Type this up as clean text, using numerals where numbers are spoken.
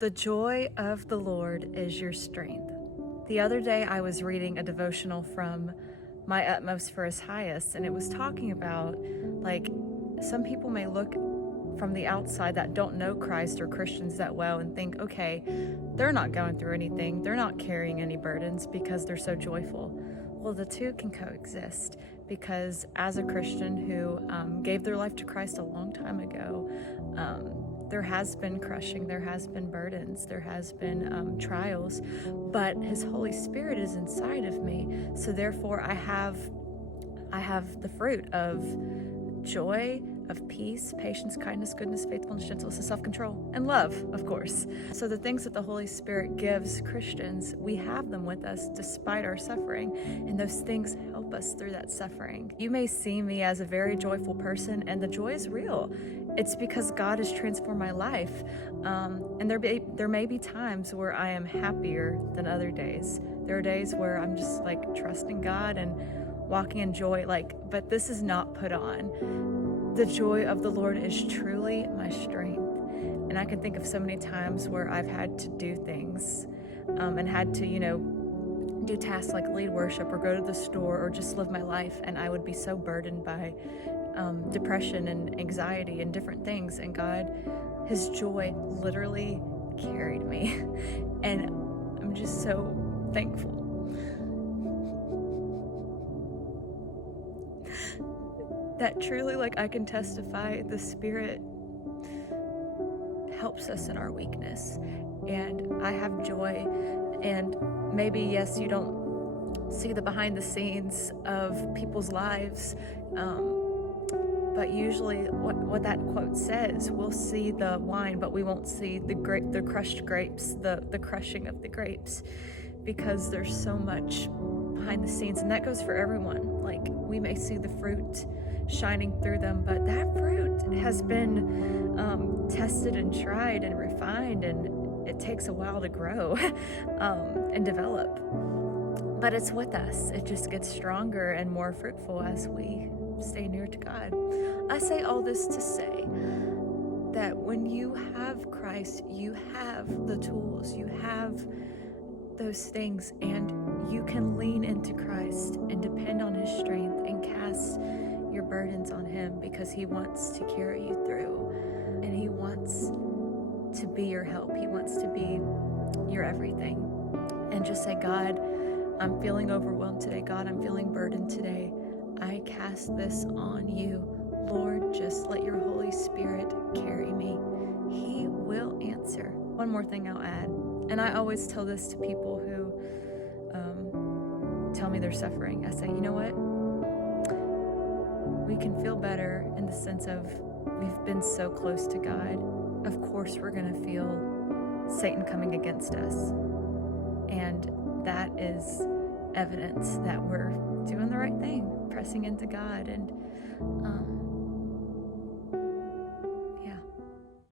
The joy of the Lord is your strength. The other day, I was reading a devotional from My Utmost for His Highest, and it was talking about like some people may look from the outside that don't know Christ or Christians that well and think, okay, they're not going through anything, they're not carrying any burdens because they're so joyful. Well, the two can coexist because as a Christian who gave their life to Christ a long time ago, there has been crushing, there has been burdens, there has been trials, but His Holy Spirit is inside of me. So therefore, I have the fruit of joy, of peace, patience, kindness, goodness, faithfulness, gentleness, and self-control, and love, of course. So the things that the Holy Spirit gives Christians, we have them with us despite our suffering, and those things help us through that suffering. You may see me as a very joyful person, and the joy is real. It's because God has transformed my life, and there may be times where I am happier than other days. There are days where I'm just like trusting God and walking in joy, but this is not put on. The joy of the Lord is truly my strength. And I can think of so many times where I've had to do things and had to, do tasks like lead worship or go to the store or just live my life. And I would be so burdened by depression and anxiety and different things. And God, His joy literally carried me. And I'm just so thankful. That truly, I can testify, the Spirit helps us in our weakness. And I have joy. And maybe, yes, you don't see the behind the scenes of people's lives, but usually what that quote says, we'll see the wine, but we won't see the crushed grapes, the crushing of the grapes, because there's so much behind the scenes. And that goes for everyone. We may see the fruit shining through them, but that fruit has been tested and tried and refined, and it takes a while to grow and develop. But it's with us. It just gets stronger and more fruitful as we stay near to God. I say all this to say that when you have Christ, you have the tools, you have those things, and you can lean into Christ and depend on His strength and cast your burdens on Him, because He wants to carry you through, and He wants to be your help. He wants to be your everything. And just say, God, I'm feeling overwhelmed today. God, I'm feeling burdened today. I cast this on you. Lord, just let your Holy Spirit carry me. He will answer. One more thing I'll add, and I always tell this to people who tell me they're suffering. I say, you know what? We can feel better in the sense of we've been so close to God. Of course, we're going to feel Satan coming against us. And that is evidence that we're doing the right thing, pressing into God. And